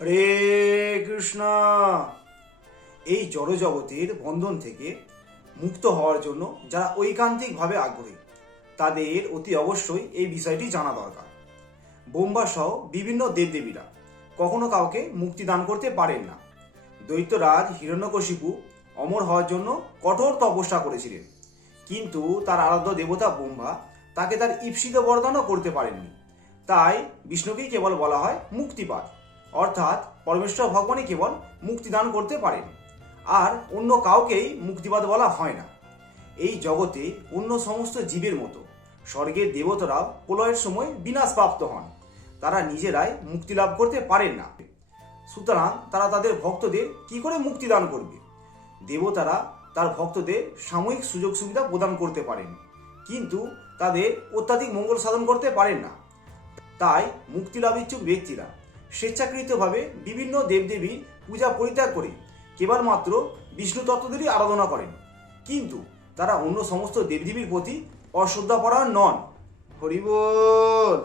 হরে কৃষ্ণ। এই জড়জগতের বন্ধন থেকে মুক্ত হওয়ার জন্য যারা ঐকান্তিকভাবে আগ্রহী তাদের অতি অবশ্যই এই বিষয়টি জানা দরকার। ব্রহ্মা সহ বিভিন্ন দেবদেবীরা কখনো কাউকে মুক্তি দান করতে পারেন না। দৈত্যরাজ হিরণ্যকশিপু অমর হওয়ার জন্য কঠোর তপস্যা করেছিলেন, কিন্তু তার আরাধ্য দেবতা ব্রহ্মা তাকে তার ঈপ্সিত বরদানও করতে পারেননি। তাই বিষ্ণুকেই কেবল বলা হয় মুক্তিপাদ, অর্থাৎ পরমেশ্বর ভগবানই কেবল মুক্তিদান করতে পারেন, আর অন্য কাউকেই মুক্তিপাদ বলা হয় না। এই জগতে অন্য সমস্ত জীবের মতো স্বর্গের দেবতারাও প্রলয়ের সময় বিনাশপ্রাপ্ত হন, তারা নিজেরাই মুক্তি লাভ করতে পারেন না। সুতরাং তারা তাদের ভক্তদের কি করে মুক্তিদান করবে? দেবতারা তার ভক্তদের সাময়িক সুযোগ সুবিধা প্রদান করতে পারেন, কিন্তু তাদের অত্যাধিক মঙ্গল সাধন করতে পারেন না। তাই মুক্তিলাভ ইচ্ছুক ব্যক্তিরা স্বেচ্ছাকৃতভাবে বিভিন্ন দেবদেবীর পূজা পরিত্যাগ করে কেবলমাত্র বিষ্ণু তত্ত্বদেরই আরাধনা করেন, কিন্তু তারা অন্য সমস্ত দেবদেবীর প্রতি অশ্রদ্ধাপরায়ণ নন। হরি বল।